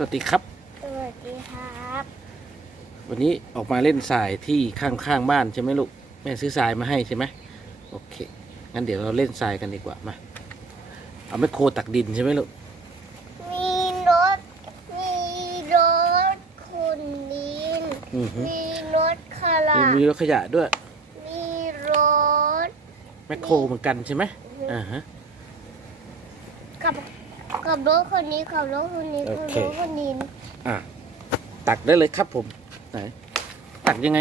สวัสดีครับสวัสดีครับ วันนี้ออกมาเล่นทรายที่ข้างบ้านใช่ไหมลูกแม่ซื้อทรายมาให้ใช่ไหมโอเคงั้นเดี๋ยวเราเล่นทรายกันดีกว่ามาเอาแมคโครตักดินใช่ไหมลูกมีรถ มีรถคุณดินมีรถขยะมีรถขยะด้วยมีรถแมคโครเหมือนกันใช่ไหมฮะกับกับรถคนนี้กับรถคนนี้กับรถคนนี้ตักได้เลยครับผมไหนตักยังไง